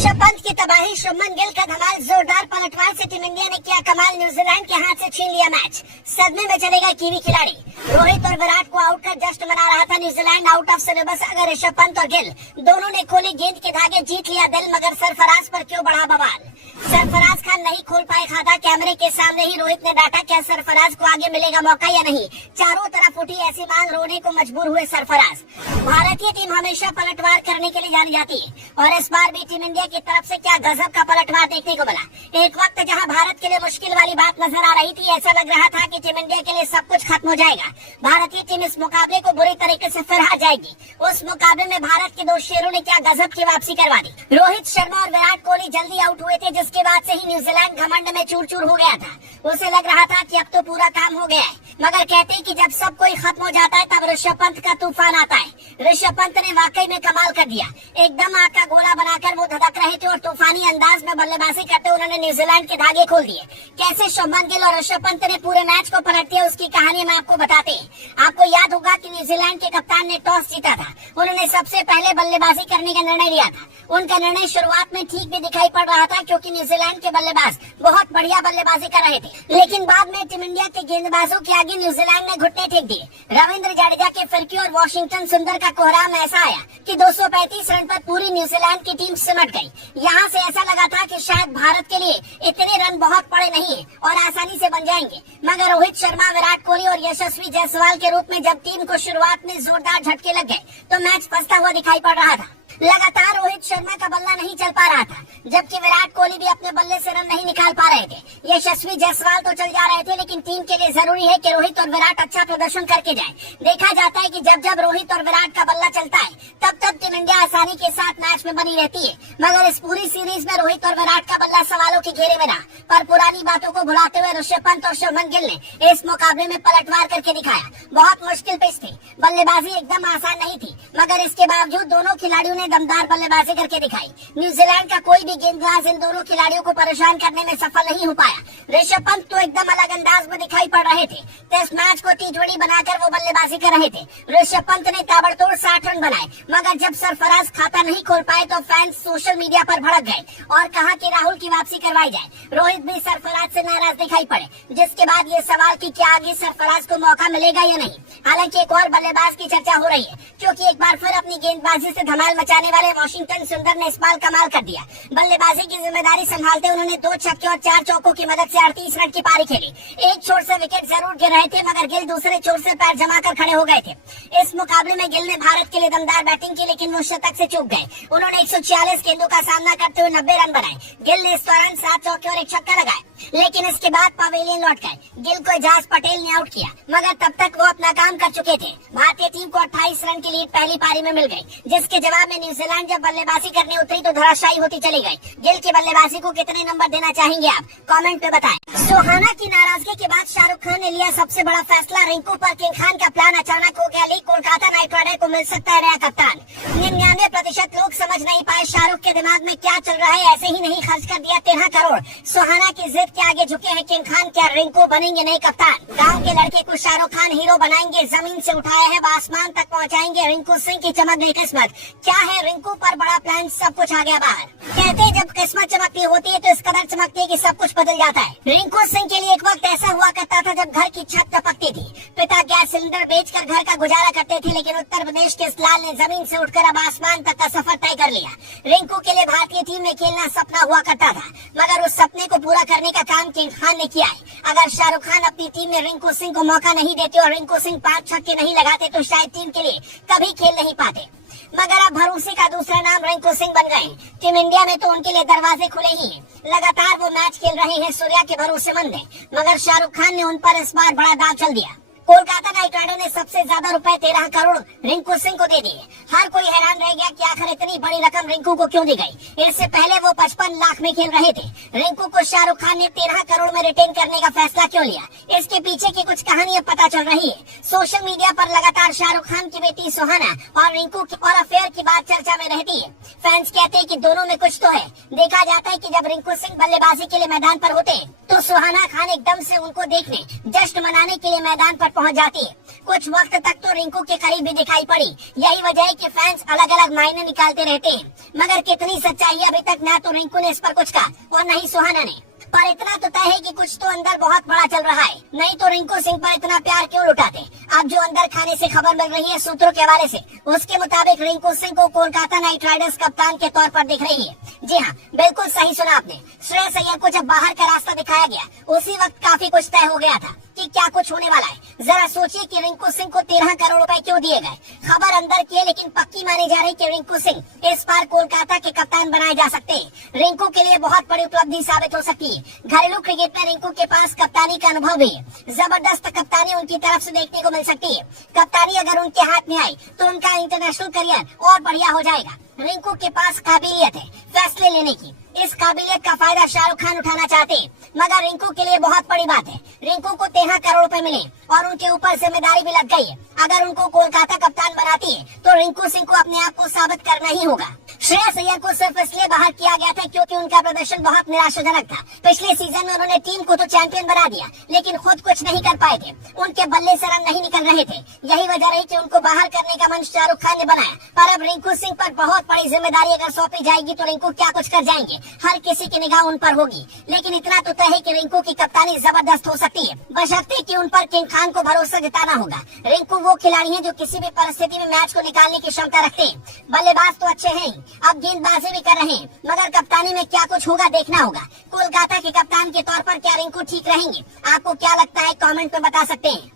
ऋषभ पंत की तबाही, शुभमन गिल का धमाल, जोरदार पलटवार से टीम इंडिया ने किया कमाल, न्यूजीलैंड के हाथ से छीन लिया मैच। सदमे में चलेगा कीवी खिलाड़ी। रोहित और विराट को आउट कर जश्न मना रहा था न्यूजीलैंड, आउट ऑफ सिलेबस अगर ऋषभ पंत और गिल दोनों ने खोले गेंद के धागे, जीत लिया दिल, मगर सरफराज पर क्यों बढ़ा बवाल। सरफराज खान नहीं खोल पाए खाता, कैमरे के सामने ही रोहित ने डांटा, क्या सरफराज को आगे मिलेगा मौका या नहीं। चारों तरफ उठी ऐसी मांग, रोने को मजबूर हुए सरफराज। भारतीय टीम हमेशा पलटवार करने के लिए जानी जाती है और इस बार भी टीम इंडिया की तरफ से क्या गजब का पलटवार देखने को मिला। एक वक्त जहां भारत के लिए मुश्किल वाली बात नजर आ रही थी, ऐसा लग रहा था कि टीम इंडिया के लिए सब कुछ खत्म हो जाएगा। भारतीय टीम इस मुकाबले को बुरी तरीके से फिर हार जाएगी। उस मुकाबले में भारत के दो शेरों ने क्या गजब की वापसी करवा दी। रोहित शर्मा और विराट कोहली जल्दी आउट हुए थे, जिसके बाद से ही न्यूजीलैंड घमंड में चूर चूर हो गया था। उसे लग रहा था कि अब तो पूरा काम हो गया है, मगर कहते हैं कि जब सब कोई खत्म हो जाता है तब ऋषभ पंत का तूफान आता है। ऋषभ पंत ने वाकई में कमाल कर दिया। एकदम आग का गोला बनाकर वो धधक रहे थे और तूफानी अंदाज में बल्लेबाजी करते उन्होंने न्यूजीलैंड के धागे खोल दिए। कैसे शुभमन गिल और ऋषभ पंत ने पूरे मैच को पलट दिया, उसकी कहानी मैं आपको बताते हैं। आपको याद होगा कि न्यूजीलैंड के कप्तान ने टॉस जीता था। उन्होंने सबसे पहले बल्लेबाजी करने का निर्णय लिया था। उनका निर्णय शुरुआत में ठीक भी दिखाई पड़ रहा था, क्योंकि न्यूजीलैंड के बल्लेबाज बहुत बढ़िया बल्लेबाजी कर रहे थे, लेकिन बाद में टीम इंडिया के गेंदबाजों के आगे न्यूजीलैंड ने घुटने टेक दिए। रविंद्र जडेजा के फिरकी और वॉशिंगटन सुंदर का कोहराम ऐसा आया कि 235 रन पर पूरी न्यूजीलैंड की टीम सिमट गई। यहाँ से ऐसा लगा था कि शायद भारत के लिए इतने रन बहुत पड़े नहीं है और आसानी से बन जाएंगे, मगर रोहित शर्मा, विराट कोहली और यशस्वी जायसवाल के रूप में जब टीम को शुरुआत में जोरदार झटके लग गए तो मैच फंसता हुआ दिखाई पड़ रहा था। लगातार रोहित शर्मा का बल्ला नहीं चल पा रहा था, जबकि विराट कोहली भी अपने बल्ले से रन नहीं निकाल पा रहे थे। यशस्वी जायसवाल तो चल जा रहे थे, लेकिन टीम के लिए जरूरी है कि रोहित और विराट अच्छा प्रदर्शन करके जाएं। देखा जाता है कि जब जब रोहित और विराट का बल्ला चलता है तब तब टीम इंडिया आसानी के साथ मैच में बनी रहती है, मगर इस पूरी सीरीज में रोहित और विराट का बल्ला सवालों के घेरे में रहा। पर पुरानी बातों को भुलाते हुए ऋषभ पंत और शुभमन गिल ने इस मुकाबले में पलटवार करके दिखाया। बहुत मुश्किल पिच थी, बल्लेबाजी एकदम आसान नहीं थी, मगर इसके बावजूद दोनों खिलाड़ियों ने दमदार बल्लेबाजी करके दिखाई। न्यूजीलैंड का कोई भी गेंदबाज इन दोनों खिलाड़ियों को परेशान करने में सफल नहीं हो पाया। ऋषभ पंत तो एकदम अलग अंदाज में दिखाई पड़ रहे थे। टेस्ट मैच को टी20 बनाकर वो बल्लेबाजी कर रहे थे। ऋषभ पंत ने ताबड़तोड़ 60 रन बनाए, मगर जब सरफराज खाता नहीं खोल पाए तो फैंस सोशल मीडिया पर भड़क गए और कहा कि राहुल की वापसी करवाई जाए। रोहित भी सरफराज से नाराज दिखाई पड़े, जिसके बाद ये सवाल कि क्या आगे सरफराज को मौका मिलेगा या नहीं। हालांकि एक और बल्लेबाज की चर्चा हो रही है, क्योंकि एक बार फिर अपनी गेंदबाजी से धमाल मचाने वाले वॉशिंगटन सुंदर ने इस बार कमाल कर दिया। बल्लेबाजी की जिम्मेदारी संभालते उन्होंने 2 छक्के और 4 चौकों की मदद से 38 रन की पारी खेली। एक छोर से विकेट जरूर गिर रहे थे, मगर गिल दूसरे छोर से पैर जमाकर खड़े हो गए थे। इस मुकाबले में गिल ने भारत के लिए दमदार बैटिंग की, लेकिन वो शतक से चूक गए। उन्होंने 146 गेंदों का सामना करते हुए 90 रन बनाए। गिल ने इस दौरान 7 चौके और 1 छक्का लगाए, लेकिन इसके बाद पवेलियन लौट गए। गिल को एजाज पटेल ने आउट किया, मगर तब तक वो अपना काम कर चुके थे। भारतीय टीम को 28 रन की लीड पहली पारी में मिल गई, जिसके जवाब में न्यूजीलैंड जब बल्लेबाजी करने उतरी तो धराशायी होती चली गई। गिल की बल्लेबाजी को कितने नंबर देना चाहेंगे आप, कमेंट में बताएं। सुहाना की नाराजगी के बाद शाहरुख खान ने लिया सबसे बड़ा फैसला, रिंकू पर किंग खान का प्लान अचानक हो गया लीक, कोलकाता नाइट राइडर को मिल सकता है नया कप्तान। 99% लोग समझ नहीं पाए शाहरुख के दिमाग में क्या चल रहा है। ऐसे ही नहीं खर्च कर दिया 13 करोड़। सुहाना की जिद के आगे झुके हैं किंग खान, क्या रिंकू बनेंगे नए कप्तान। गाँव के लड़के को शाहरुख खान हीरो बनाएंगे, जमीन से उठाया है आसमान तक पहुँचाएंगे। रिंकू सिंह की चमक गई किस्मत, क्या है रिंकू पर बड़ा प्लान, सब कुछ आ गया बाहर। कहते हैं जब किस्मत चमकती होती है तो इस कदर चमकती है कि सब कुछ बदल जाता है। रिंकू सिंह के लिए एक वक्त ऐसा हुआ करता था जब घर की छत टपकती थी। पिता गैस सिलेंडर बेचकर घर का गुजारा करते थे, लेकिन उत्तर प्रदेश के इस लाल ने जमीन से उठकर अब आसमान तक का सफर तय कर लिया। रिंकू के लिए भारतीय टीम में खेलना सपना हुआ करता था, मगर उस सपने को पूरा करने का काम किंग खान ने किया है। अगर शाहरुख खान अपनी टीम में रिंकू सिंह को मौका नहीं देते और रिंकू सिंह 5 छक्के नहीं लगाते तो शायद टीम के लिए कभी खेल नहीं पाते। मगर अब भरोसे का दूसरा नाम रिंकू सिंह बन गए। टीम इंडिया में तो उनके लिए दरवाजे खुले ही हैं। लगातार वो मैच खेल रहे हैं, सूर्या के भरोसेमंद हैं, मगर शाहरुख खान ने उन पर इस बार बड़ा दाव चल दिया। कोलकाता नाइट राइडर ने सबसे ज्यादा रुपए 13 करोड़ रिंकू सिंह को दे दिए। हर कोई हैरान रह गया कि आखिर इतनी बड़ी रकम रिंकू को क्यों दी गई। इससे पहले वो 55 लाख में खेल रहे थे। रिंकू को शाहरुख खान ने 13 करोड़ में रिटेन करने का फैसला क्यों लिया, इसके पीछे की कुछ कहानियां पता चल रही है। सोशल मीडिया पर लगातार शाहरुख खान की बेटी सुहाना और रिंकू की और अफेयर की बात चर्चा में रहती है। फैंस कहते हैं कि दोनों में कुछ तो है। देखा जाता है कि जब रिंकू सिंह बल्लेबाजी के लिए मैदान पर होते हैं तो सुहाना खान एकदम से उनको देखने, जश्न मनाने के लिए मैदान पर पहुंच जाती है। कुछ वक्त तक तो रिंकू के करीब भी दिखाई पड़ी। यही वजह है कि फैंस अलग अलग मायने निकालते रहते हैं। मगर कितनी सच्चाई है, अभी तक ना तो रिंकू ने इस पर कुछ कहा और न ही सुहाना ने। पर इतना तो तय है कि कुछ तो अंदर बहुत बड़ा चल रहा है, नहीं तो रिंकू सिंह पर इतना प्यार क्यों लुटाते। अब जो अंदर खाने से खबर मिल रही है सूत्रों के हवाले से, उसके मुताबिक रिंकू सिंह को कोलकाता नाइट राइडर्स कप्तान के तौर पर दिख रही है। जी हाँ, बिल्कुल सही सुना आपने। श्रेयस अय्यर को जब बाहर का रास्ता दिखाया गया, उसी वक्त काफी कुछ तय हो गया था कि क्या कुछ होने वाला है। जरा सोचिए कि रिंकू सिंह को 13 करोड़ रुपए क्यों दिए गए। खबर अंदर की है, लेकिन पक्की मानी जा रही कि रिंकू सिंह इस बार कोलकाता के कप्तान बनाए जा सकते हैं। रिंकू के लिए बहुत बड़ी उपलब्धि साबित हो सकती है। घरेलू क्रिकेट में रिंकू के पास कप्तानी का अनुभव भी है। जबरदस्त कप्तानी उनकी तरफ से देखने को मिल सकती है। कप्तानी अगर उनके हाथ में आई तो उनका इंटरनेशनल करियर और बढ़िया हो जाएगा। रिंकू के पास काबिलियत है फैसले लेने की। इस काबिलियत का फायदा शाहरुख खान उठाना चाहते हैं, मगर रिंकू के लिए बहुत बड़ी बात है। रिंकू को 13 करोड़ रुपए मिले और उनके ऊपर जिम्मेदारी भी लग गई है। अगर उनको कोलकाता कप्तान बनाती है तो रिंकू सिंह को अपने आप को साबित करना ही होगा। श्रेयस अय्यर को सिर्फ इसलिए बाहर किया गया था क्योंकि उनका प्रदर्शन बहुत निराशाजनक था। पिछले सीजन में उन्होंने टीम को तो चैंपियन बना दिया, लेकिन खुद कुछ नहीं कर पाए थे। उनके बल्ले से रन नहीं निकल रहे थे। यही वजह रही कि उनको बाहर करने का मंच शाहरुख खान ने बनाया। पर अब रिंकू सिंह पर बहुत बड़ी जिम्मेदारी अगर सौंपी जाएगी तो रिंकू क्या कुछ कर जाएंगे। हर किसी की निगाह उन पर होगी, लेकिन इतना तो तय है कि रिंकू की कप्तानी जबरदस्त हो सकती है, बशर्ते कि उन पर किंग खान को भरोसा जताना होगा। रिंकू वो खिलाड़ी हैं जो किसी भी परिस्थिति में मैच को निकालने की क्षमता रखते हैं। बल्लेबाज तो अच्छे हैं, अब गेंदबाजी भी कर रहे हैं, मगर कप्तानी में क्या कुछ होगा देखना होगा। कोलकाता के कप्तान के तौर पर क्या रिंकू ठीक रहेंगे? आपको क्या लगता है, कमेंट में बता सकते हैं।